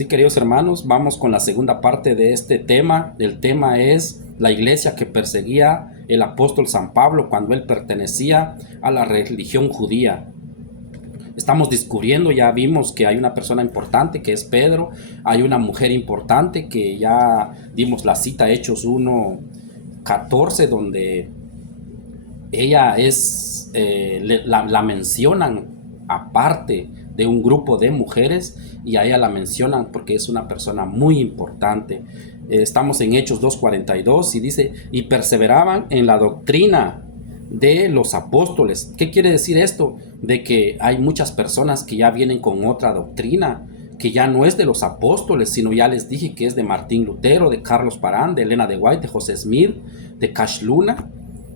Sí, queridos hermanos, vamos con la segunda parte de este tema. El tema es la iglesia que perseguía el apóstol San Pablo cuando él pertenecía a la religión judía. Estamos descubriendo, ya vimos que hay una persona importante que es Pedro, hay una mujer importante que ya dimos la cita Hechos 1:14, donde ella es, la mencionan aparte de un grupo de mujeres, y a ella la mencionan porque es una persona muy importante. Estamos en Hechos 2:42 y dice, y perseveraban en la doctrina de los apóstoles. ¿Qué quiere decir esto? De que hay muchas personas que ya vienen con otra doctrina, que ya no es de los apóstoles, sino ya les dije que es de Martín Lutero, de Carlos Parán, de Elena de White, de José Smith, de Cash Luna.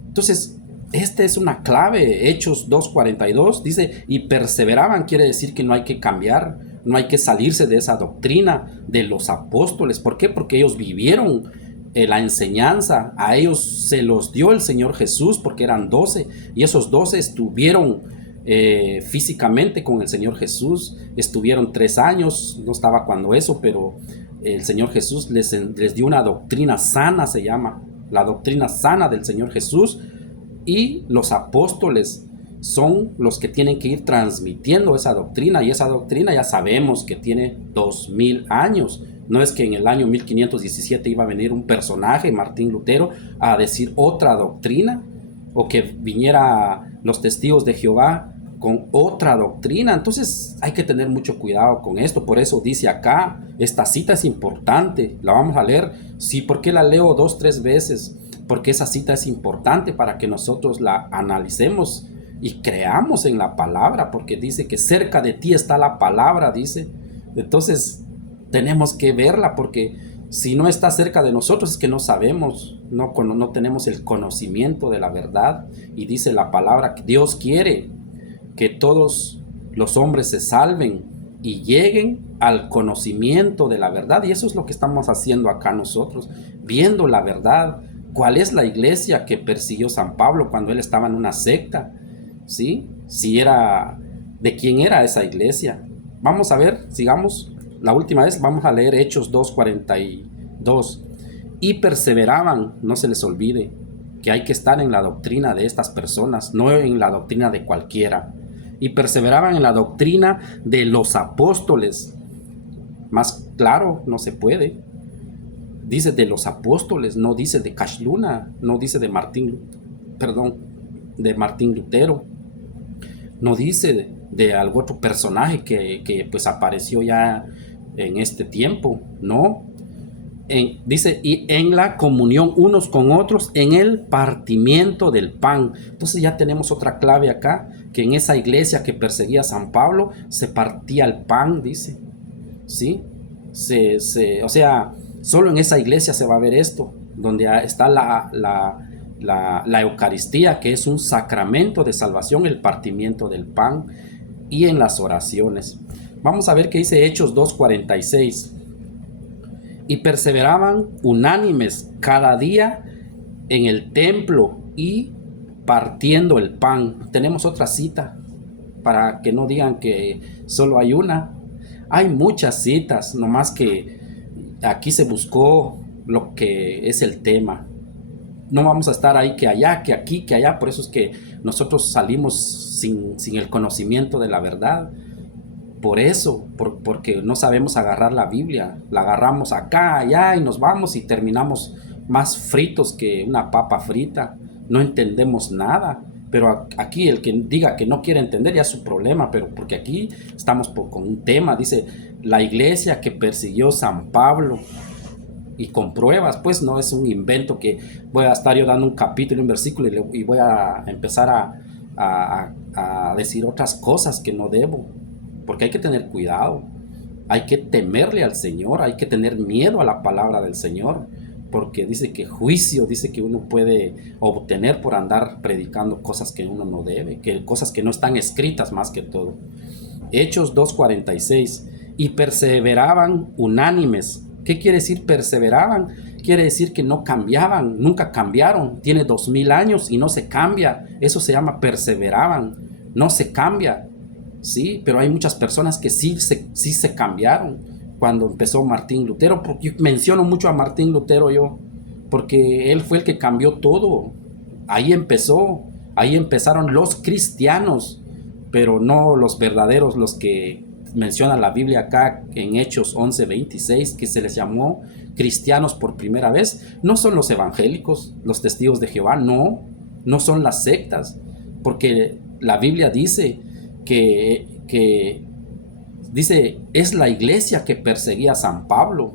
Entonces, esta es una clave. Hechos 2:42 dice, y perseveraban, quiere decir que no hay que cambiar, no hay que salirse de esa doctrina de los apóstoles. ¿Por qué? Porque ellos vivieron la enseñanza, a ellos se los dio el Señor Jesús porque eran 12, y esos 12 estuvieron físicamente con el Señor Jesús, estuvieron 3 años, no estaba cuando eso, pero el Señor Jesús les dio una doctrina sana, se llama, la doctrina sana del Señor Jesús. Y los apóstoles son los que tienen que ir transmitiendo esa doctrina, y esa doctrina ya sabemos que tiene 2000 años. No es que en el año 1517 iba a venir un personaje, Martín Lutero, a decir otra doctrina, o que viniera los testigos de Jehová con otra doctrina. Entonces hay que tener mucho cuidado con esto. Por eso dice acá, esta cita es importante, la vamos a leer. Sí, ¿por qué la leo 2-3 veces? Porque esa cita es importante para que nosotros la analicemos y creamos en la palabra, porque dice que cerca de ti está la palabra, dice. Entonces tenemos que verla, porque si no está cerca de nosotros es que no sabemos, no tenemos el conocimiento de la verdad. Y dice la palabra que Dios quiere que todos los hombres se salven y lleguen al conocimiento de la verdad, y eso es lo que estamos haciendo acá nosotros, viendo la verdad. ¿Cuál es la iglesia que persiguió San Pablo cuando él estaba en una secta? ¿Sí? Si era, ¿de quién era esa iglesia? Vamos a ver, sigamos. La última vez vamos a leer Hechos 2:42. Y perseveraban, no se les olvide que hay que estar en la doctrina de estas personas, no en la doctrina de cualquiera. Y perseveraban en la doctrina de los apóstoles. Más claro, no se puede. Dice de los apóstoles, no dice de Cash Luna, no dice de Martín Lutero, no dice de algún otro personaje que pues apareció ya en este tiempo, no. Dice, y en la comunión unos con otros, en el partimiento del pan. Entonces ya tenemos otra clave acá, que en esa iglesia que perseguía a San Pablo se partía el pan, dice, ¿sí? O sea, solo en esa iglesia se va a ver esto, donde está la Eucaristía, que es un sacramento de salvación, el partimiento del pan, y en las oraciones. Vamos a ver qué dice Hechos 2:46. Y perseveraban unánimes cada día en el templo y partiendo el pan. Tenemos otra cita para que no digan que solo hay una. Hay muchas citas, nomás que aquí se buscó lo que es el tema. No vamos a estar ahí que allá, que aquí, que allá. Por eso es que nosotros salimos sin el conocimiento de la verdad. Por eso, porque no sabemos agarrar la Biblia. La agarramos acá, allá, y nos vamos y terminamos más fritos que una papa frita. No entendemos nada. Pero aquí el que diga que no quiere entender ya es su problema, pero porque aquí estamos con un tema. Dice, la iglesia que persiguió San Pablo, y con pruebas, pues no es un invento que voy a estar yo dando un capítulo, un versículo, y voy a empezar a decir otras cosas que no debo, porque hay que tener cuidado, hay que temerle al Señor, hay que tener miedo a la palabra del Señor, porque dice que juicio, dice que uno puede obtener por andar predicando cosas que uno no debe, que cosas que no están escritas más que todo. Hechos 2:46, y perseveraban unánimes. ¿Qué quiere decir perseveraban? Quiere decir que no cambiaban, nunca cambiaron. Tiene 2000 años y no se cambia. Eso se llama perseveraban, no se cambia. Sí, pero hay muchas personas que sí se cambiaron. cuando empezó Martín Lutero, porque menciono mucho a Martín Lutero yo, porque él fue el que cambió todo. Ahí empezó, ahí empezaron los cristianos, pero no los verdaderos, los que menciona la Biblia acá en Hechos 11:26, que se les llamó cristianos por primera vez. No son los evangélicos, los testigos de Jehová, no, no son las sectas, porque la Biblia dice que dice, es la iglesia que perseguía a San Pablo,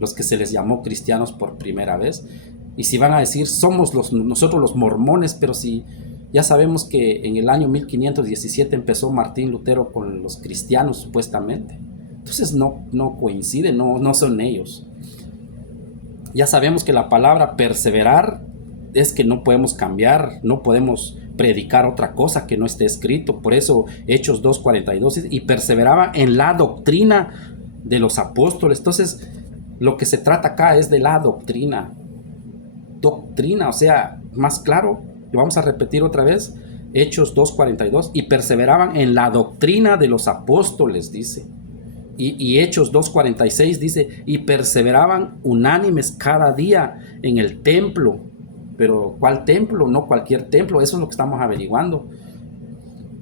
los que se les llamó cristianos por primera vez. Y si van a decir, somos nosotros los mormones, pero si ya sabemos que en el año 1517 empezó Martín Lutero con los cristianos supuestamente. Entonces no coincide, no son ellos. Ya sabemos que la palabra perseverar es que no podemos cambiar, no podemos predicar otra cosa que no esté escrito. Por eso Hechos 2:42 y perseveraban en la doctrina de los apóstoles. Entonces lo que se trata acá es de la doctrina, o sea, más claro, lo vamos a repetir otra vez, Hechos 2:42, y perseveraban en la doctrina de los apóstoles, dice. Y Hechos 2:46 dice, y perseveraban unánimes cada día en el templo. Pero ¿cuál templo? No cualquier templo, eso es lo que estamos averiguando.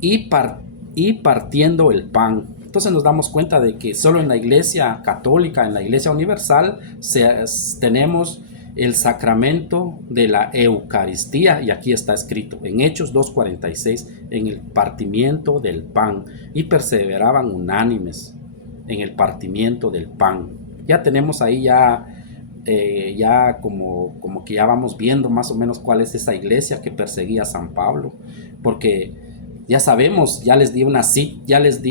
Y partiendo el pan. Entonces nos damos cuenta de que solo en la iglesia católica, en la iglesia universal, tenemos el sacramento de la Eucaristía, y aquí está escrito en Hechos 2:46, en el partimiento del pan, y perseveraban unánimes en el partimiento del pan. Ya tenemos ahí ya como que ya vamos viendo más o menos cuál es esa iglesia que perseguía a San Pablo, porque ya sabemos, ya les di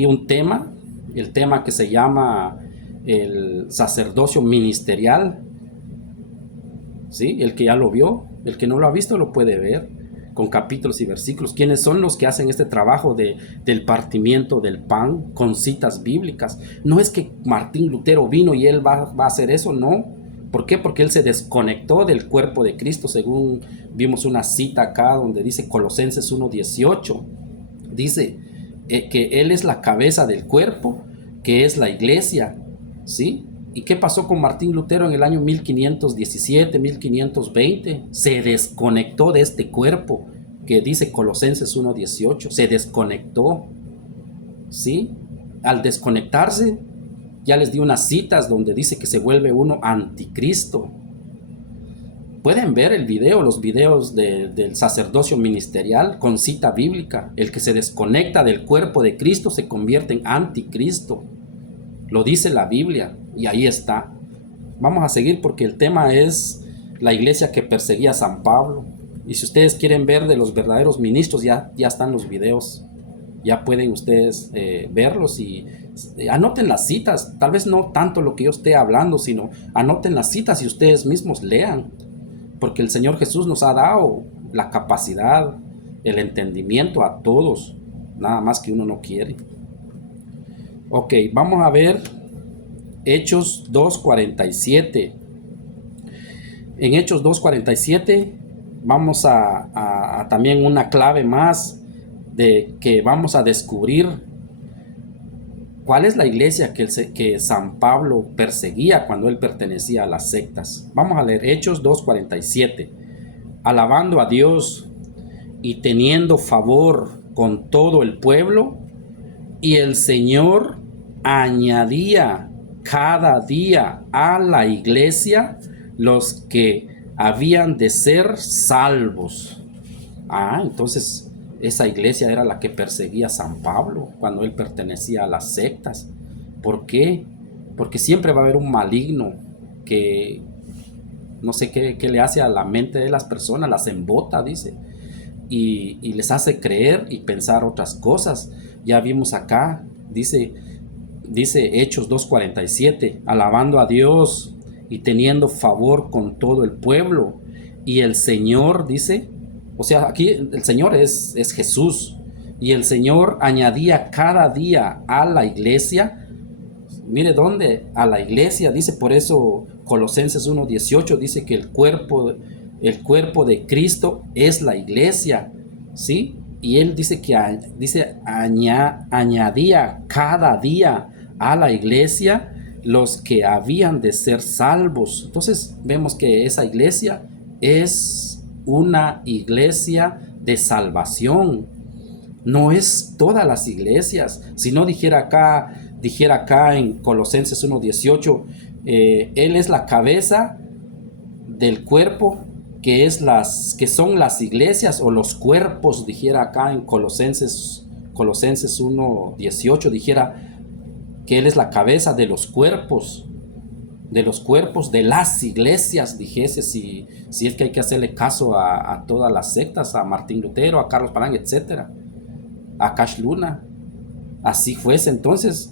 un tema, el tema que se llama el sacerdocio ministerial, ¿sí? El que ya lo vio, el que no lo ha visto lo puede ver con capítulos y versículos. ¿Quiénes son los que hacen este trabajo del partimiento del pan con citas bíblicas? No es que Martín Lutero vino y él va a hacer eso, no. ¿Por qué? Porque él se desconectó del cuerpo de Cristo, según vimos una cita acá donde dice Colosenses 1:18. Dice que él es la cabeza del cuerpo, que es la iglesia, ¿sí? ¿Y qué pasó con Martín Lutero en el año 1517, 1520? Se desconectó de este cuerpo, que dice Colosenses 1:18, se desconectó, ¿sí? Al desconectarse, ya les di unas citas donde dice que se vuelve uno anticristo. Pueden ver el video, los videos del sacerdocio ministerial con cita bíblica. El que se desconecta del cuerpo de Cristo se convierte en anticristo. Lo dice la Biblia y ahí está. Vamos a seguir porque el tema es la iglesia que perseguía a San Pablo. Y si ustedes quieren ver de los verdaderos ministros, ya están los videos. Ya pueden ustedes verlos y anoten las citas. Tal vez no tanto lo que yo esté hablando, sino anoten las citas y ustedes mismos lean. Porque el Señor Jesús nos ha dado la capacidad, el entendimiento a todos. Nada más que uno no quiere. Ok, vamos a ver Hechos 2:47. En Hechos 2:47 vamos a también una clave más de que vamos a descubrir cuál es la iglesia que San Pablo perseguía cuando él pertenecía a las sectas. Vamos a leer Hechos 2:47. Alabando a Dios y teniendo favor con todo el pueblo, y el Señor añadía cada día a la iglesia los que habían de ser salvos. Entonces esa iglesia era la que perseguía a San Pablo cuando él pertenecía a las sectas. ¿Por qué? Porque siempre va a haber un maligno que no sé qué le hace a la mente de las personas, las embota, dice, y les hace creer y pensar otras cosas. Ya vimos acá, dice Hechos 2:47, alabando a Dios y teniendo favor con todo el pueblo, y el Señor, dice, o sea, aquí el Señor es Jesús, y el Señor añadía cada día a la iglesia. Mire dónde, a la iglesia, dice, por eso Colosenses 1:18 dice que el cuerpo de Cristo es la iglesia, ¿sí? Y él dice que añadía cada día a la iglesia los que habían de ser salvos. Entonces vemos que esa iglesia es una iglesia de salvación. No es todas las iglesias. Si no dijera acá en Colosenses 1:18, Él es la cabeza del cuerpo, que son las iglesias o los cuerpos. Dijera acá en Colosenses 1:18, dijera que Él es la cabeza de los cuerpos, de las iglesias. Dijese, si es que hay que hacerle caso a todas las sectas, a Martín Lutero, a Carlos Parán, etcétera, a Cash Luna, así fuese. Entonces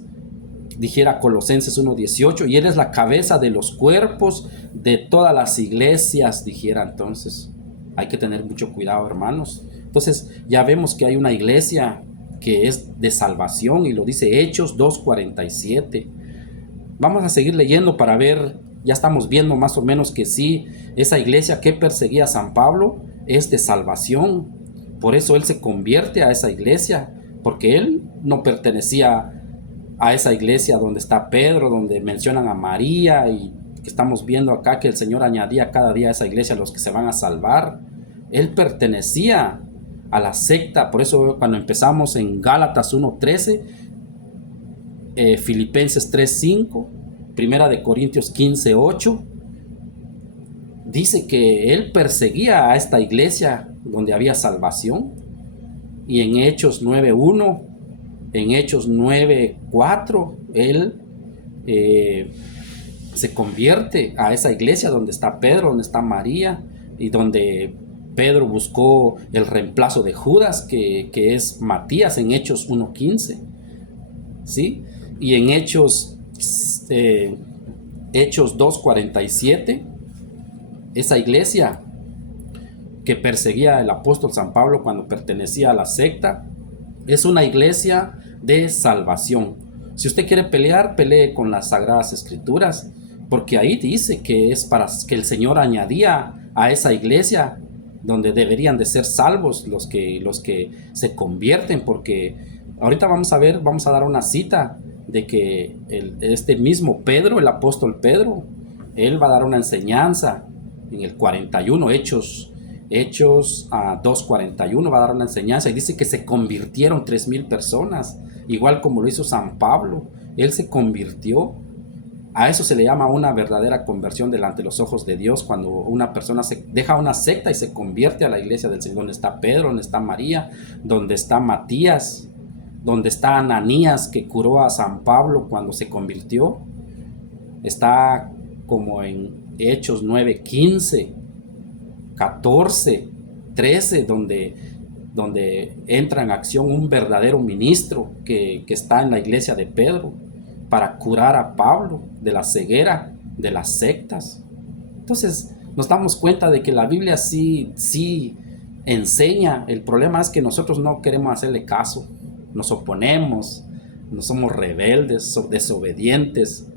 dijera Colosenses 1:18, y Él es la cabeza de los cuerpos de todas las iglesias, dijera. Entonces hay que tener mucho cuidado, hermanos. Entonces ya vemos que hay una iglesia que es de salvación, y lo dice Hechos 2:47. Vamos a seguir leyendo para ver. Ya estamos viendo más o menos que sí, esa iglesia que perseguía a San Pablo es de salvación. Por eso él se convierte a esa iglesia, porque él no pertenecía a esa iglesia donde está Pedro, donde mencionan a María, y que estamos viendo acá que el Señor añadía cada día a esa iglesia a los que se van a salvar. Él pertenecía a la secta. Por eso cuando empezamos en Gálatas 1:13, Filipenses 3:5, Primera de Corintios 15:8, dice que él perseguía a esta iglesia donde había salvación. Y en Hechos 9:1, en Hechos 9:4, él se convierte a esa iglesia donde está Pedro, donde está María, y donde Pedro buscó el reemplazo de Judas, que es Matías, en Hechos 1:15, ¿sí? Y en Hechos 2:47, esa iglesia que perseguía el apóstol San Pablo cuando pertenecía a la secta, es una iglesia de salvación. Si usted quiere pelear, pelee con las Sagradas Escrituras, porque ahí dice que es para que el Señor añadía a esa iglesia donde deberían de ser salvos los que se convierten. Porque ahorita vamos a dar una cita de que este mismo Pedro, el apóstol Pedro, él va a dar una enseñanza en el 41, Hechos 2:41, va a dar una enseñanza, y dice que se convirtieron 3,000 personas, igual como lo hizo San Pablo. Él se convirtió. A eso se le llama una verdadera conversión delante de los ojos de Dios, cuando una persona se deja una secta y se convierte a la iglesia del Señor, donde está Pedro, donde está María, donde está Matías, donde está Ananías, que curó a San Pablo cuando se convirtió. Está como en Hechos 9:15, 14, 13, donde entra en acción un verdadero ministro que está en la iglesia de Pedro para curar a Pablo de la ceguera, de las sectas. Entonces nos damos cuenta de que la Biblia sí enseña. El problema es que nosotros no queremos hacerle caso, nos oponemos, no somos rebeldes, desobedientes.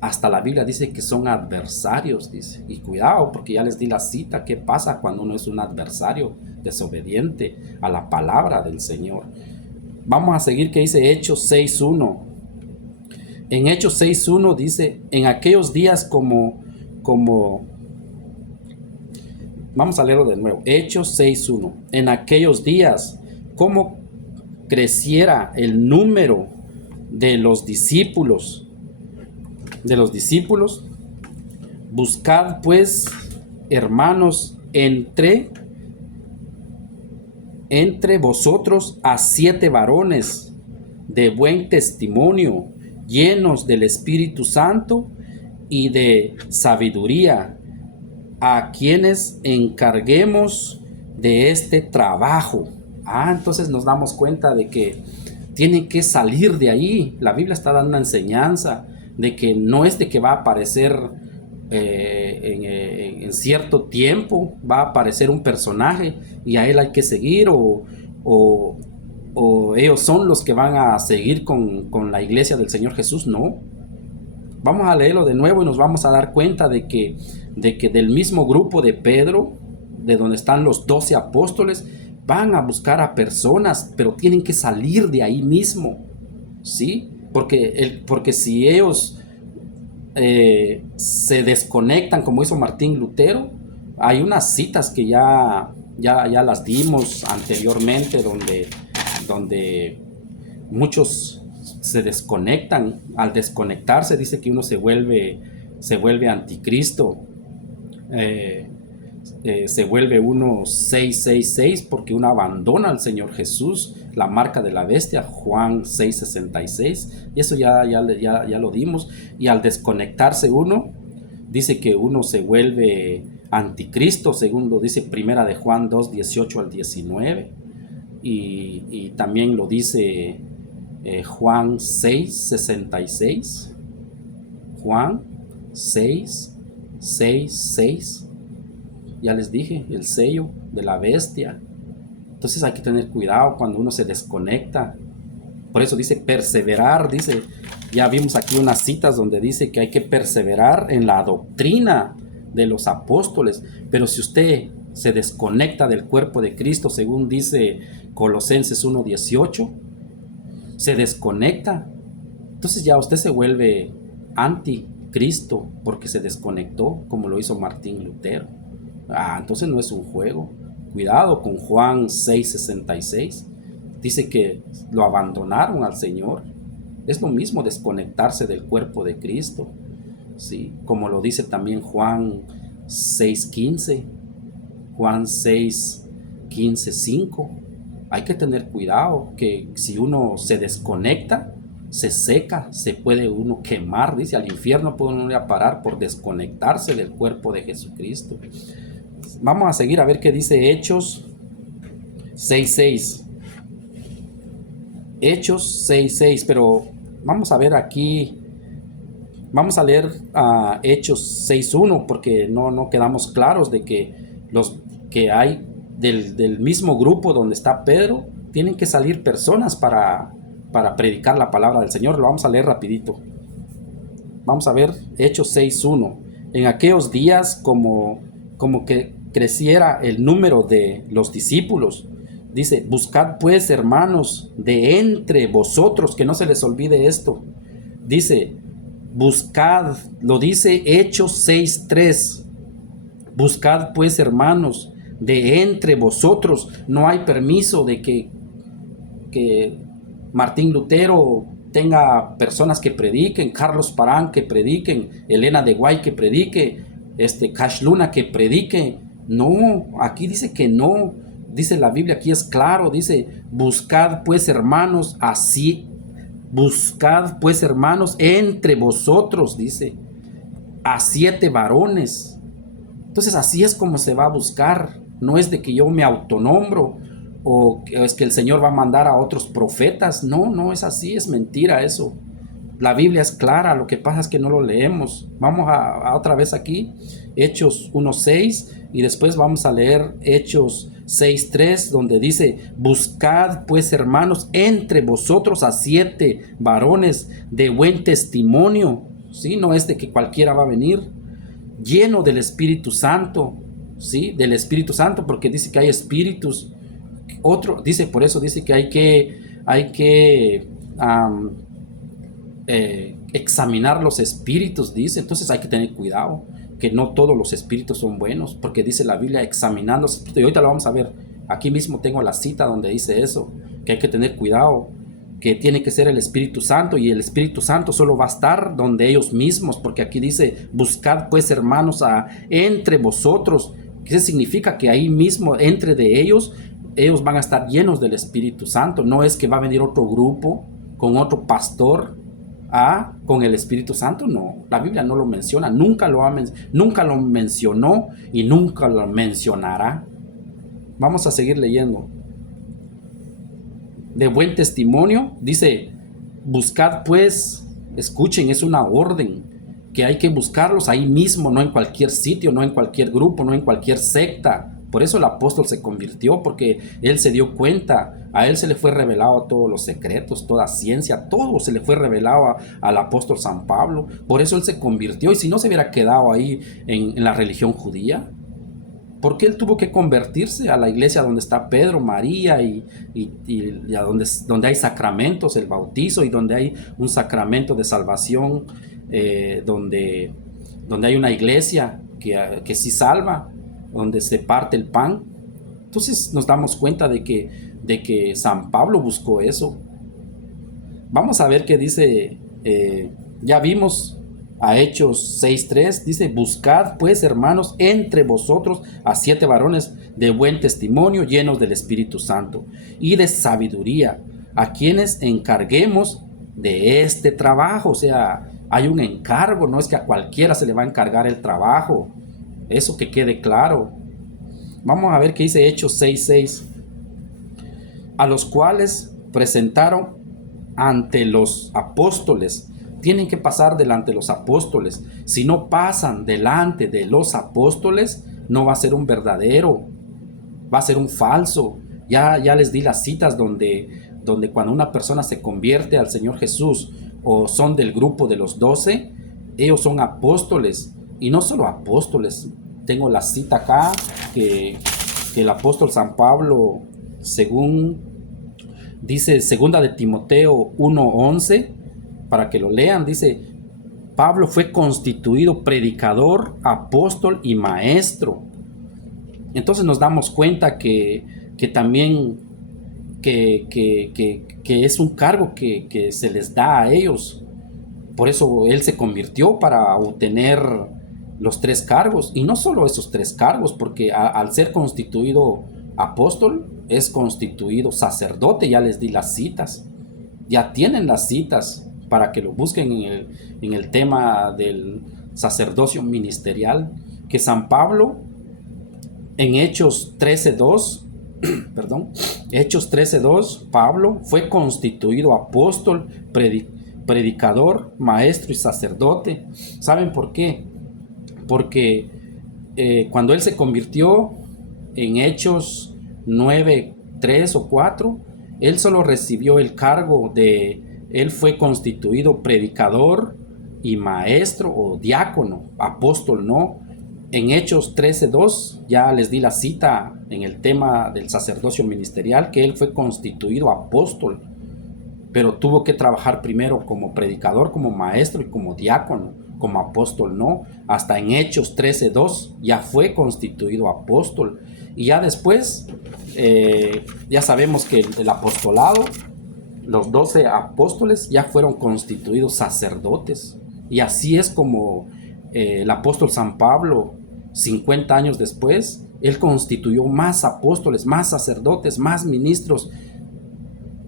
Hasta la Biblia dice que son adversarios, dice. Y cuidado, porque ya les di la cita. ¿Qué pasa cuando uno es un adversario desobediente a la palabra del Señor? Vamos a seguir, que dice Hechos 6:1. En Hechos 6:1 dice: en aquellos días como vamos a leerlo de nuevo. Hechos 6:1. En aquellos días, como creciera el número de los discípulos, buscad pues, hermanos, entre vosotros a 7 varones de buen testimonio, llenos del Espíritu Santo y de sabiduría, a quienes encarguemos de este trabajo. Entonces nos damos cuenta de que tienen que salir de ahí. La Biblia está dando una enseñanza de que no es de que va a aparecer en cierto tiempo, va a aparecer un personaje y a él hay que seguir, o ellos son los que van a seguir con la iglesia del Señor Jesús. No. Vamos a leerlo de nuevo y nos vamos a dar cuenta de que del mismo grupo de Pedro, de donde están los 12 apóstoles, van a buscar a personas, pero tienen que salir de ahí mismo, ¿sí? Porque si ellos se desconectan, como hizo Martín Lutero. Hay unas citas que ya las dimos anteriormente, donde muchos se desconectan. Al desconectarse dice que uno se vuelve anticristo. Se vuelve uno 666 porque uno abandona al Señor Jesús, la marca de la bestia, Juan 6:66, y eso ya lo dimos. Y al desconectarse uno, dice que uno se vuelve anticristo, según lo dice primera de Juan 2:18 al 19, y también lo dice Juan 6:66, Juan 6:6:6. Ya les dije, el sello de la bestia. Entonces hay que tener cuidado cuando uno se desconecta. Por eso dice perseverar, dice, ya vimos aquí unas citas donde dice que hay que perseverar en la doctrina de los apóstoles. Pero si usted se desconecta del cuerpo de Cristo, según dice Colosenses 1:18, se desconecta, entonces ya usted se vuelve anticristo porque se desconectó, como lo hizo Martín Lutero. Entonces no es un juego. Cuidado con Juan 6:66. Dice que lo abandonaron al Señor. Es lo mismo desconectarse del cuerpo de Cristo, ¿sí? Como lo dice también Juan 6:15, Juan 6:15:5. Hay que tener cuidado que si uno se desconecta, se seca, se puede uno quemar. Dice, al infierno puede uno ir a parar por desconectarse del cuerpo de Jesucristo. Vamos a seguir a ver qué dice Hechos 6:6. Hechos 6:6, pero vamos a ver aquí, vamos a leer Hechos 6:1, porque no quedamos claros de que los que hay del mismo grupo donde está Pedro, tienen que salir personas para predicar la palabra del Señor. Lo vamos a leer rapidito. Vamos a ver Hechos 6:1. En aquellos días, como que creciera el número de los discípulos, dice, buscad pues, hermanos, de entre vosotros, que no se les olvide esto. Dice, buscad, lo dice Hechos 6:3. Buscad pues, hermanos, de entre vosotros. No hay permiso de que Martín Lutero tenga personas que prediquen, Carlos Parán que prediquen, Elena de Guay que predique, Cash Luna que predique. No, aquí dice que no. Dice la Biblia, aquí es claro, dice, buscad pues, hermanos, así, buscad pues, hermanos, entre vosotros, dice, a 7 varones. Entonces así es como se va a buscar. No es de que yo me autonombro o es que el Señor va a mandar a otros profetas. No es así, es mentira eso. La Biblia es clara, lo que pasa es que no lo leemos. Vamos a otra vez aquí, Hechos 1:6, y después vamos a leer Hechos 6:3, donde dice, buscad pues, hermanos, entre vosotros a 7 varones de buen testimonio. ¿Sí? No es de que cualquiera va a venir, lleno del Espíritu Santo, ¿sí? Del Espíritu Santo, porque dice que hay espíritus. Por eso dice que hay que examinar los espíritus, dice. Entonces hay que tener cuidado, que no todos los espíritus son buenos, porque dice la Biblia examinando los espíritus, y ahorita lo vamos a ver. Aquí mismo tengo la cita donde dice eso, que hay que tener cuidado, que tiene que ser el Espíritu Santo, y el Espíritu Santo solo va a estar donde ellos mismos, porque aquí dice, buscad pues, hermanos, entre vosotros. ¿Qué significa? Que ahí mismo, entre de ellos van a estar llenos del Espíritu Santo. No es que va a venir otro grupo con otro pastor con el Espíritu Santo. No, la Biblia no lo menciona, nunca lo mencionó y nunca lo mencionará. Vamos a seguir leyendo. De buen testimonio, dice, buscad pues, escuchen, es una orden, que hay que buscarlos ahí mismo, no en cualquier sitio, no en cualquier grupo, no en cualquier secta. Por eso el apóstol se convirtió, porque él se dio cuenta, a él se le fue revelado todos los secretos, toda ciencia, todo se le fue revelado al apóstol San Pablo. Por eso él se convirtió, y si no se hubiera quedado ahí en la religión judía, porque él tuvo que convertirse a la iglesia donde está Pedro, María y a donde hay sacramentos, el bautizo, y donde hay un sacramento de salvación donde hay una iglesia que sí salva, donde se parte el pan. Entonces nos damos cuenta de que San Pablo buscó eso. Vamos a ver qué dice, ya vimos a Hechos 6:3, dice: buscad pues, hermanos, entre vosotros a 7 varones de buen testimonio, llenos del Espíritu Santo y de sabiduría, a quienes encarguemos de este trabajo. O sea, hay un encargo, no es que a cualquiera se le va a encargar el trabajo, eso que quede claro. Vamos a ver qué dice Hechos 6:6, a los cuales presentaron ante los apóstoles. Tienen que pasar delante de los apóstoles. Si no pasan delante de los apóstoles, no va a ser un verdadero, va a ser un falso. Ya les di las citas donde cuando una persona se convierte al Señor Jesús o son del grupo de los 12, ellos son apóstoles. Y no solo apóstoles. Tengo la cita acá que el apóstol San Pablo, según dice segunda de Timoteo 1:11, para que lo lean, dice: Pablo fue constituido predicador, apóstol y maestro. Entonces nos damos cuenta que también que es un cargo que se les da a ellos. Por eso él se convirtió, para obtener los 3 cargos. Y no solo esos 3 cargos, porque al ser constituido apóstol, es constituido sacerdote. Ya les di las citas. Ya tienen las citas para que lo busquen en el tema del sacerdocio ministerial. Que San Pablo, en Hechos 13:2, perdón, Hechos 13:2, Pablo fue constituido apóstol, predicador, maestro y sacerdote. ¿Saben por qué? Porque cuando él se convirtió, en Hechos 9:3 o 4, él solo recibió el cargo él fue constituido predicador y maestro o diácono, apóstol no. En Hechos 13:2 ya les di la cita en el tema del sacerdocio ministerial, que él fue constituido apóstol, pero tuvo que trabajar primero como predicador, como maestro y como diácono. Como apóstol no. Hasta en Hechos 13:2 ya fue constituido apóstol. Y ya después, ya sabemos que el apostolado, los 12 apóstoles ya fueron constituidos sacerdotes. Y así es como el apóstol San Pablo, 50 años después, él constituyó más apóstoles, más sacerdotes, más ministros.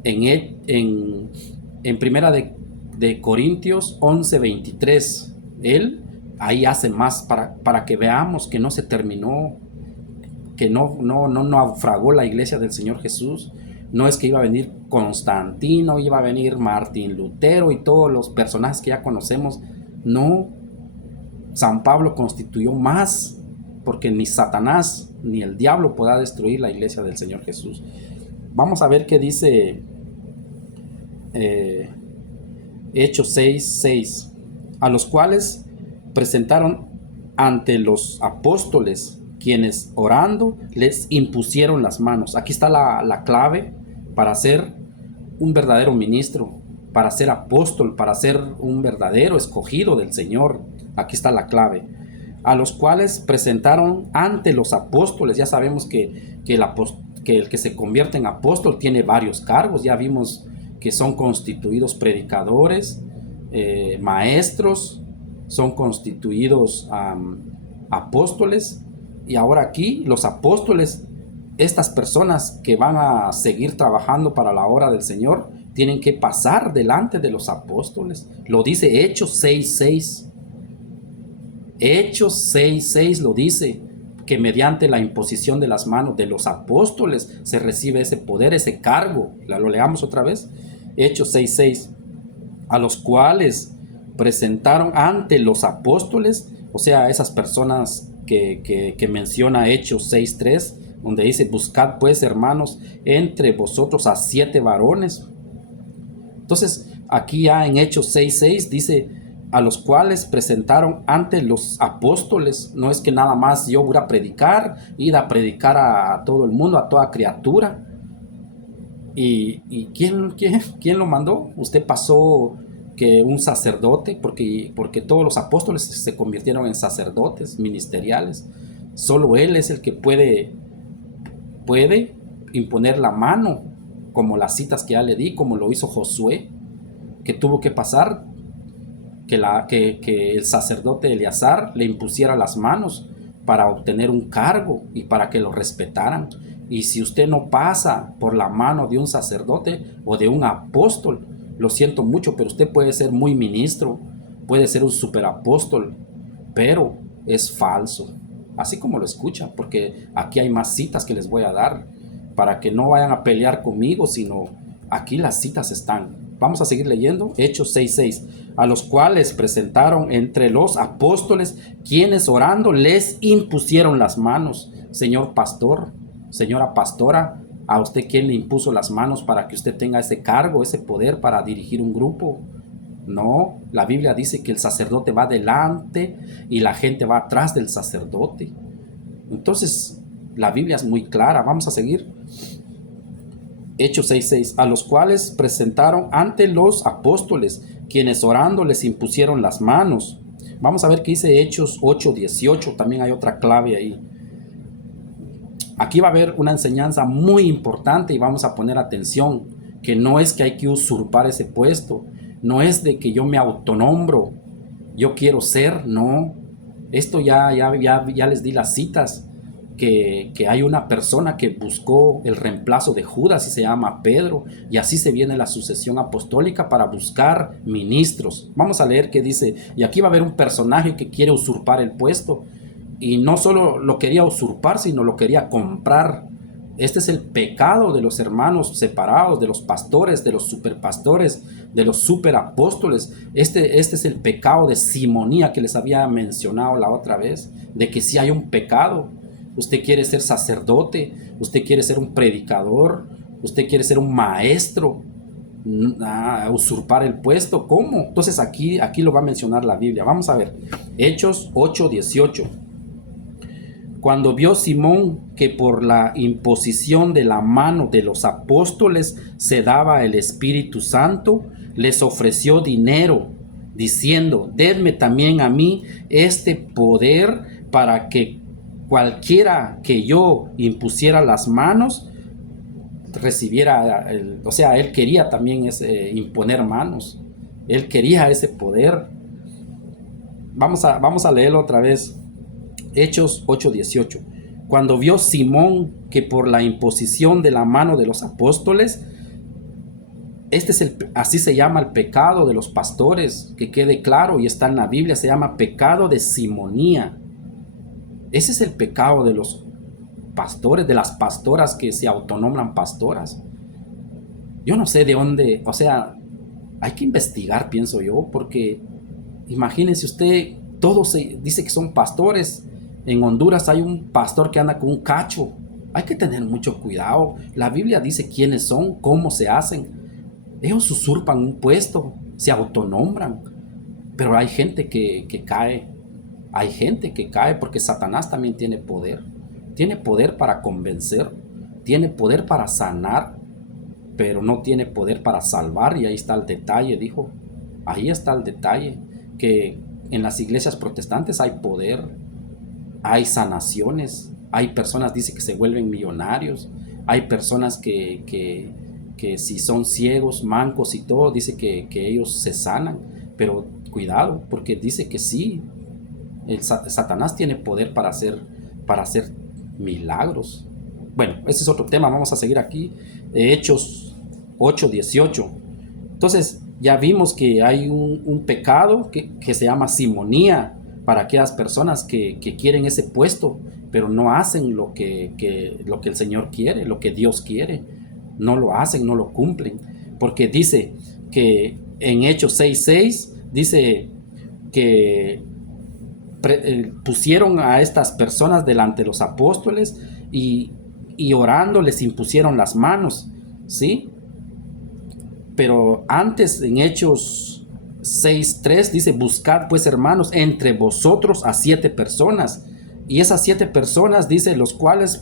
En primera de Corintios 11:23, él ahí hace más para que veamos que no se terminó, que no naufragó la iglesia del Señor Jesús. No es que iba a venir Constantino, iba a venir Martín Lutero y todos los personajes que ya conocemos. No, San Pablo constituyó más, porque ni Satanás ni el diablo podrá destruir la iglesia del Señor Jesús. Vamos a ver qué dice Hechos 6:6, a los cuales presentaron ante los apóstoles, quienes orando les impusieron las manos. Aquí está la clave para ser un verdadero ministro, para ser apóstol, para ser un verdadero escogido del Señor. Aquí está la clave. A los cuales presentaron ante los apóstoles. Ya sabemos que el que se convierte en apóstol tiene varios cargos. Ya vimos que son constituidos predicadores, maestros, son constituidos apóstoles. Y ahora aquí los apóstoles, estas personas que van a seguir trabajando para la obra del Señor, tienen que pasar delante de los apóstoles. Lo dice Hechos 6:6. Hechos 6:6 lo dice, que mediante la imposición de las manos de los apóstoles se recibe ese poder, ese cargo. Lo leamos otra vez. Hechos 6:6, a los cuales presentaron ante los apóstoles, o sea, esas personas que menciona Hechos 6:3, donde dice: buscad pues, hermanos, entre vosotros a 7 varones. Entonces aquí ya en Hechos 6:6 dice: a los cuales presentaron ante los apóstoles. No es que nada más yo voy a predicar, ir a predicar a todo el mundo, a toda criatura. ¿Y quién lo mandó? Usted pasó que un sacerdote, porque todos los apóstoles se convirtieron en sacerdotes ministeriales. Solo él es el que puede imponer la mano, como las citas que ya le di, como lo hizo Josué, que tuvo que pasar que el sacerdote Eleazar le impusiera las manos para obtener un cargo y para que lo respetaran. Y si usted no pasa por la mano de un sacerdote o de un apóstol, lo siento mucho, pero usted puede ser muy ministro, puede ser un superapóstol, pero es falso. Así como lo escuchan, porque aquí hay más citas que les voy a dar para que no vayan a pelear conmigo, sino aquí las citas están. Vamos a seguir leyendo Hechos 6:6, a los cuales presentaron entre los apóstoles, quienes orando les impusieron las manos. Señor pastor, señora pastora, ¿a usted quién le impuso las manos para que usted tenga ese cargo, ese poder para dirigir un grupo? No, la Biblia dice que el sacerdote va delante y la gente va atrás del sacerdote. Entonces, la Biblia es muy clara. Vamos a seguir. Hechos 6:6, a los cuales presentaron ante los apóstoles, quienes orando les impusieron las manos. Vamos a ver qué dice Hechos 8:18, también hay otra clave ahí. Aquí va a haber una enseñanza muy importante y vamos a poner atención, que no es que hay que usurpar ese puesto, no es de que yo me autonombro, yo quiero ser, no. Esto ya les di las citas, que hay una persona que buscó el reemplazo de Judas y se llama Pedro, y así se viene la sucesión apostólica para buscar ministros. Vamos a leer qué dice, y aquí va a haber un personaje que quiere usurpar el puesto, y no solo lo quería usurpar, sino lo quería comprar. Este es el pecado de los hermanos separados, de los pastores, de los superpastores, de los superapóstoles. Este es el pecado de simonía que les había mencionado la otra vez, de que si hay un pecado. Usted quiere ser sacerdote, usted quiere ser un predicador, usted quiere ser un maestro, usurpar el puesto. ¿Cómo? Entonces aquí lo va a mencionar la Biblia. Vamos a ver, Hechos 8:18. Cuando vio Simón que por la imposición de la mano de los apóstoles se daba el Espíritu Santo, les ofreció dinero, diciendo, denme también a mí este poder para que cualquiera que yo impusiera las manos recibiera, o sea, él quería también imponer manos, él quería ese poder. Vamos a leerlo otra vez. Hechos 8:18. Cuando vio Simón que por la imposición de la mano de los apóstoles, así se llama el pecado de los pastores, que quede claro, y está en la Biblia, se llama pecado de simonía. Ese es el pecado de los pastores, de las pastoras que se autonombran pastoras. Yo no sé de dónde, o sea, hay que investigar, pienso yo, porque imagínense usted, todos se dice que son pastores. En Honduras hay un pastor que anda con un cacho. Hay que tener mucho cuidado. La Biblia dice quiénes son, cómo se hacen. Ellos usurpan un puesto, se autonombran. Pero hay gente que cae. Hay gente que cae porque Satanás también tiene poder. Tiene poder para convencer. Tiene poder para sanar. Pero no tiene poder para salvar. Y ahí está el detalle, dijo. Ahí está el detalle. Que en las iglesias protestantes hay poder. Hay sanaciones, hay personas, dice, que se vuelven millonarios, hay personas que si son ciegos, mancos y todo, dice que ellos se sanan, pero cuidado, porque dice que sí, Satanás tiene poder para hacer milagros. Bueno, ese es otro tema, vamos a seguir aquí, Hechos 8:18. Entonces, ya vimos que hay un pecado que se llama simonía, para aquellas personas que quieren ese puesto, pero no hacen lo que el Señor quiere, lo que Dios quiere. No lo hacen, no lo cumplen. Porque dice que en Hechos 6:6, dice que pusieron a estas personas delante de los apóstoles y orando les impusieron las manos, ¿sí? Pero antes, en Hechos 6:3 dice, buscad pues, hermanos, entre vosotros a 7 personas. Y esas 7 personas, dice, los cuales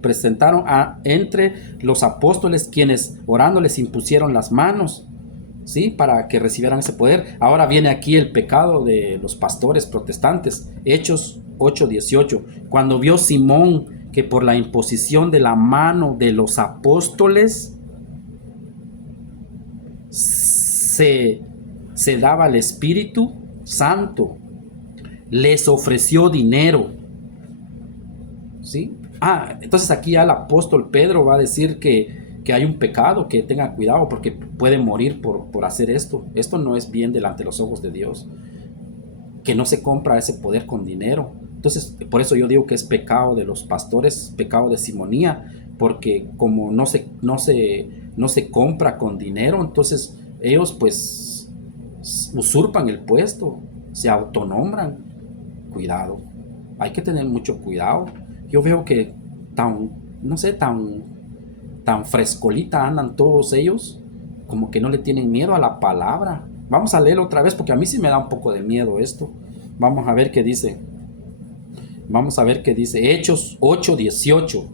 presentaron entre los apóstoles, quienes orando les impusieron las manos. ¿sí? Para que recibieran ese poder. Ahora viene aquí el pecado de los pastores protestantes. Hechos 8:18. Cuando vio Simón que por la imposición de la mano de los apóstoles se, se daba el Espíritu Santo, les ofreció dinero. ¿Sí? Entonces aquí ya el apóstol Pedro va a decir que hay un pecado, que tengan cuidado porque puede morir por hacer esto. Esto no es bien delante de los ojos de Dios. Que no se compra ese poder con dinero. Entonces, por eso yo digo que es pecado de los pastores, pecado de simonía, porque como no se compra con dinero, entonces ellos pues usurpan el puesto, se autonombran. Cuidado, hay que tener mucho cuidado. Yo veo que no sé, tan frescolita andan todos ellos, como que no le tienen miedo a la palabra. Vamos a leerlo otra vez porque a mí sí me da un poco de miedo esto. Vamos a ver qué dice. Vamos a ver qué dice. Hechos 8:18.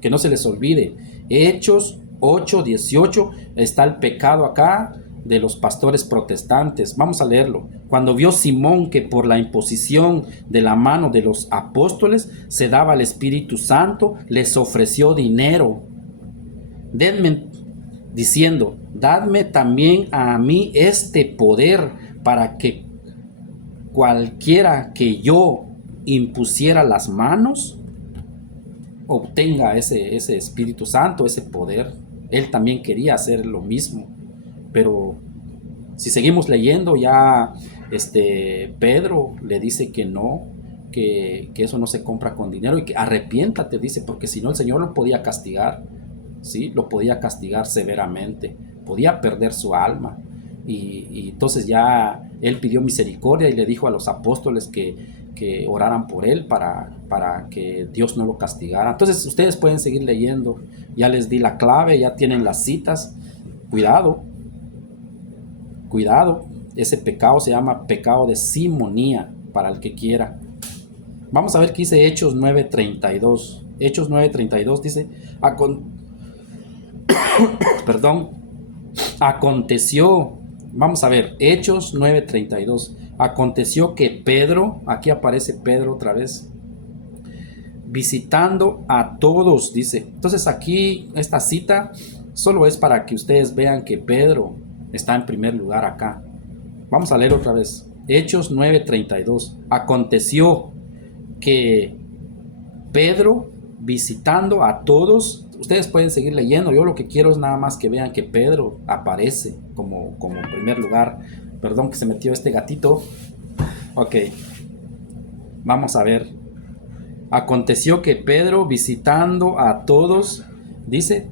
Que no se les olvide. Hechos 8:18. Está el pecado acá de los pastores protestantes. Vamos a leerlo. Cuando vio Simón que por la imposición de la mano de los apóstoles se daba el Espíritu Santo, les ofreció dinero. Denme, diciendo, dadme también a mí este poder para que cualquiera que yo impusiera las manos obtenga ese Espíritu Santo, ese poder. Él también quería hacer lo mismo, pero si seguimos leyendo ya Pedro le dice que no, que eso no se compra con dinero y que arrepiéntate, dice, porque si no el Señor lo podía castigar. ¿Sí? Lo podía castigar severamente, podía perder su alma. Y entonces ya él pidió misericordia y le dijo a los apóstoles que oraran por él para que Dios no lo castigara. Entonces ustedes pueden seguir leyendo, ya les di la clave, ya tienen las citas. Cuidado, cuidado, ese pecado se llama pecado de simonía para el que quiera. Vamos a ver qué dice Hechos 9:32. Hechos 9:32 dice, perdón, aconteció, vamos a ver, Hechos 9:32, aconteció que Pedro, aquí aparece Pedro otra vez, visitando a todos, dice. Entonces aquí esta cita solo es para que ustedes vean que Pedro está en primer lugar acá. Vamos a leer otra vez, Hechos 9:32, aconteció que Pedro visitando a todos. Ustedes pueden seguir leyendo. Yo lo que quiero es nada más que vean que Pedro aparece como en primer lugar. Perdón que se metió este gatito. Ok. Vamos a ver. Aconteció que Pedro visitando a todos, dice,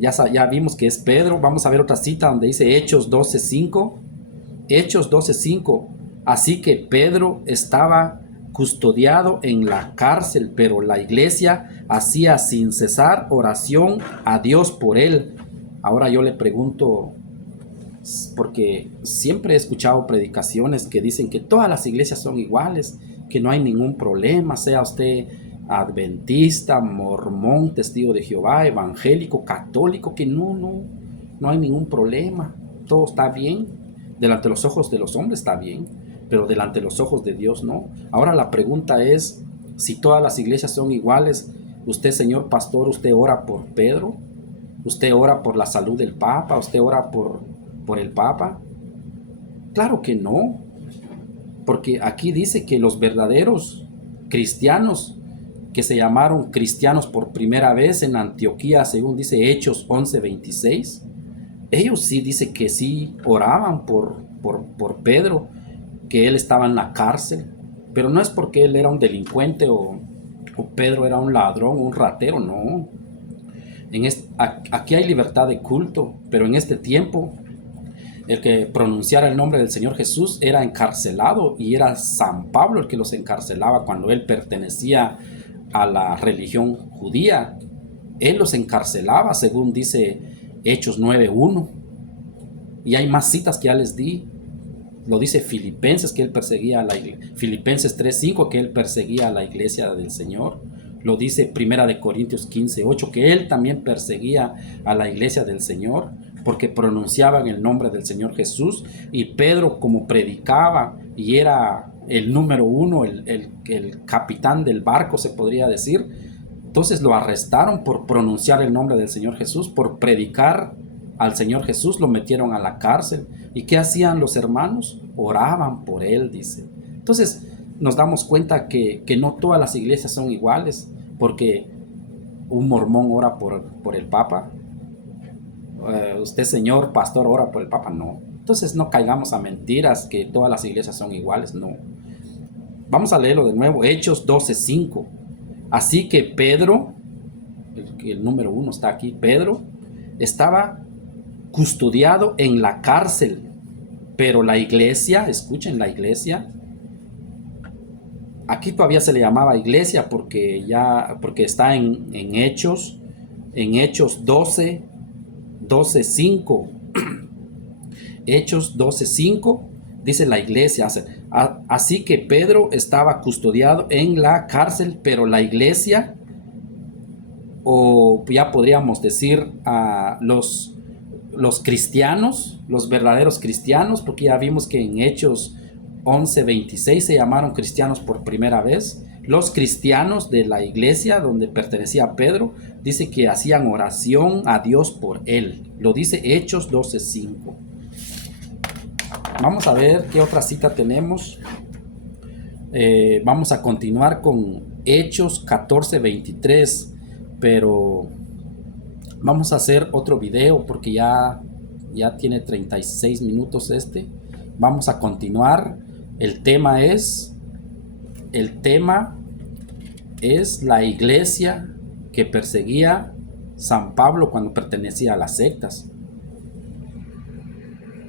ya vimos que es Pedro. Vamos a ver otra cita donde dice Hechos 12:5. Hechos 12:5. Así que Pedro estaba custodiado en la cárcel, pero la iglesia hacía sin cesar oración a Dios por él. Ahora yo le pregunto, porque siempre he escuchado predicaciones que dicen que todas las iglesias son iguales, que no hay ningún problema, sea usted adventista, mormón, testigo de Jehová, evangélico, católico, que no hay ningún problema, todo está bien, delante de los ojos de los hombres está bien, pero delante de los ojos de Dios no. Ahora la pregunta es, si todas las iglesias son iguales, usted, señor pastor, usted ora por Pedro, usted ora por la salud del Papa, usted ora por el Papa. Claro que no, porque aquí dice que los verdaderos cristianos, que se llamaron cristianos por primera vez en Antioquía, según dice Hechos 11:26, ellos sí dice que sí oraban por Pedro, que él estaba en la cárcel, pero no es porque él era un delincuente o Pedro era un ladrón, un ratero, no. Aquí hay libertad de culto, pero en este tiempo el que pronunciara el nombre del Señor Jesús era encarcelado, y era San Pablo el que los encarcelaba cuando él pertenecía a la religión judía. Él los encarcelaba, según dice Hechos 9:1. Y hay más citas que ya les di. Lo dice Filipenses, que él perseguía a la iglesia. Filipenses 3:5, que él perseguía a la iglesia del Señor. Lo dice Primera de Corintios 15:8, que él también perseguía a la iglesia del Señor. porque pronunciaban el nombre del Señor Jesús. Y Pedro, como predicaba y era el número uno, el capitán del barco, se podría decir, entonces lo arrestaron por pronunciar el nombre del Señor Jesús, por predicar al Señor Jesús. Lo metieron a la cárcel. ¿Y qué hacían los hermanos? Oraban por él, dice. Entonces nos damos cuenta que no todas las iglesias son iguales, porque un mormón ora por el Papa. Usted, señor pastor, ora por el Papa. No. Entonces no caigamos a mentiras que todas las iglesias son iguales. No. Vamos a leerlo de nuevo. Hechos 12:5. Así que Pedro, el número uno está aquí, Pedro, estaba custodiado en la cárcel, pero la iglesia, escuchen, la iglesia, aquí todavía se le llamaba iglesia porque está en Hechos 12:5. Hechos 12:5 dice la iglesia. Así que Pedro estaba custodiado en la cárcel, pero la iglesia, o ya podríamos decir los cristianos, los verdaderos cristianos, porque ya vimos que en Hechos 11:26 se llamaron cristianos por primera vez. Los cristianos de la iglesia donde pertenecía Pedro, dice que hacían oración a Dios por él. Lo dice Hechos 12:5. Vamos a ver qué otra cita tenemos. Vamos a continuar con Hechos 14:23, pero vamos a hacer otro video porque ya tiene 36 minutos este. Vamos a continuar. El tema es la iglesia que perseguía San Pablo cuando pertenecía a las sectas.